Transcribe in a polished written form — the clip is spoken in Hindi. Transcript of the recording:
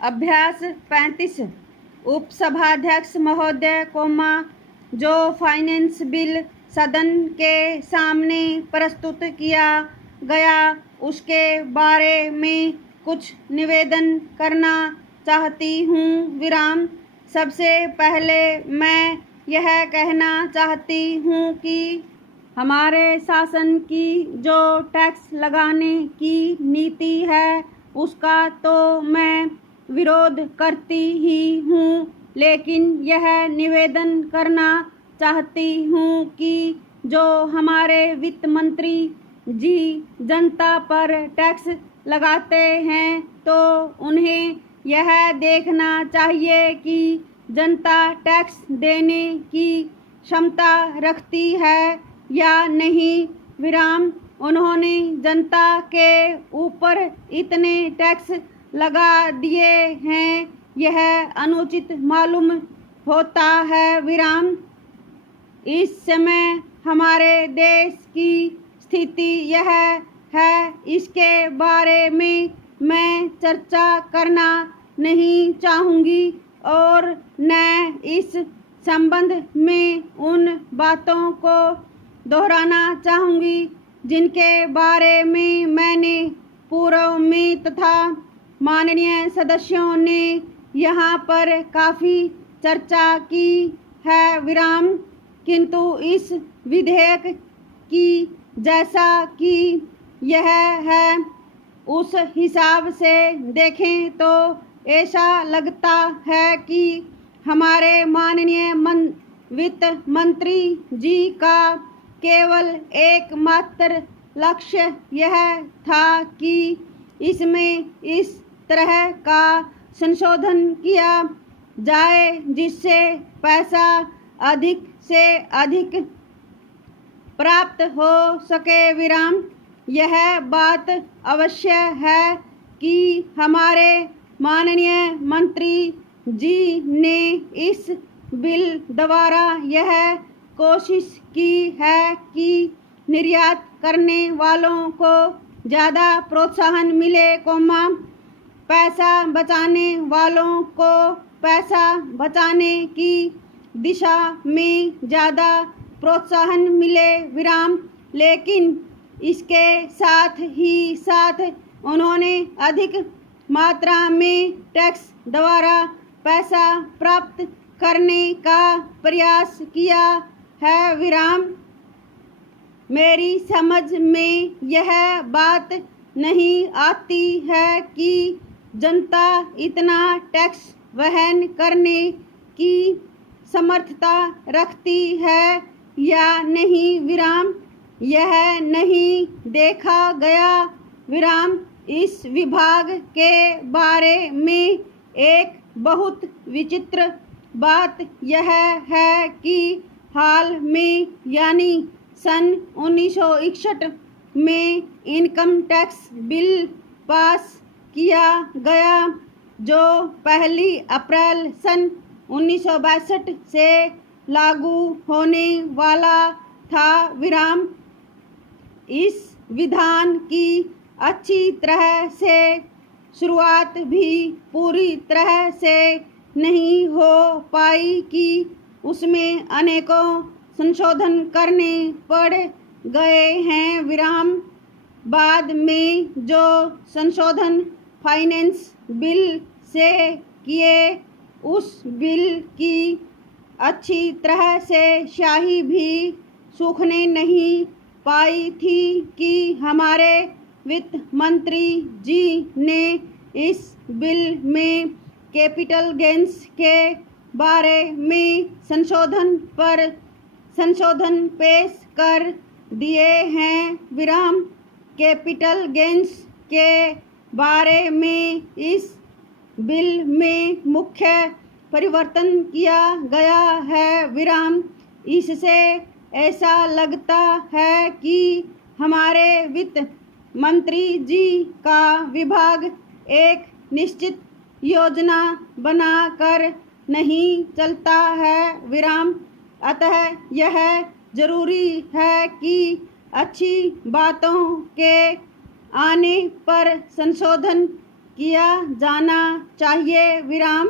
अभ्यास 35। उपसभाध्यक्ष महोदय जो फाइनेंस बिल सदन के सामने प्रस्तुत किया गया उसके बारे में कुछ निवेदन करना चाहती हूँ। सबसे पहले मैं यह कहना चाहती हूँ कि हमारे शासन की जो टैक्स लगाने की नीति है उसका तो मैं विरोध करती ही हूँ, लेकिन यह निवेदन करना चाहती हूँ कि जो हमारे वित्त मंत्री जी जनता पर टैक्स लगाते हैं तो उन्हें यह देखना चाहिए कि जनता टैक्स देने की क्षमता रखती है या नहीं। उन्होंने जनता के ऊपर इतने टैक्स लगा दिए हैं, यह अनुचित मालूम होता है। इस समय हमारे देश की स्थिति यह है, इसके बारे में मैं चर्चा करना नहीं चाहूँगी और न इस संबंध में उन बातों को दोहराना चाहूँगी जिनके बारे में मैंने पूर्व में तथा माननीय सदस्यों ने यहाँ पर काफ़ी चर्चा की है। किंतु इस विधेयक की जैसा कि यह है उस हिसाब से देखें तो ऐसा लगता है कि हमारे माननीय वित्त मंत्री जी का केवल एकमात्र लक्ष्य यह था कि इसमें इस तरह का संशोधन किया जाए जिससे पैसा अधिक से अधिक प्राप्त हो सके। यह बात अवश्य है कि हमारे माननीय मंत्री जी ने इस बिल द्वारा यह कोशिश की है कि निर्यात करने वालों को ज़्यादा प्रोत्साहन मिले, पैसा बचाने वालों को पैसा बचाने की दिशा में ज़्यादा प्रोत्साहन मिले। लेकिन इसके साथ ही साथ उन्होंने अधिक मात्रा में टैक्स द्वारा पैसा प्राप्त करने का प्रयास किया है। मेरी समझ में यह बात नहीं आती है कि जनता इतना टैक्स वहन करने की समर्थता रखती है या नहीं। यह नहीं देखा गया। इस विभाग के बारे में एक बहुत विचित्र बात यह है कि हाल में यानी सन 1961 में इनकम टैक्स बिल पास किया गया जो 1 अप्रैल सन 1962 से लागू होने वाला था। इस विधान की अच्छी तरह से शुरुआत भी पूरी तरह से नहीं हो पाई कि उसमें अनेकों संशोधन करने पड़ गए हैं। बाद में जो संशोधन फाइनेंस बिल से किए उस बिल की अच्छी तरह से स्याही भी सूखने नहीं पाई थी कि हमारे वित्त मंत्री जी ने इस बिल में कैपिटल गेंस के बारे में संशोधन पेश कर दिए हैं। कैपिटल गेंस के बारे में इस बिल में मुख्य परिवर्तन किया गया है। इससे ऐसा लगता है कि हमारे वित्त मंत्री जी का विभाग एक निश्चित योजना बनाकर नहीं चलता है। अतः यह जरूरी है कि अच्छी बातों के आने पर संशोधन किया जाना चाहिए विराम।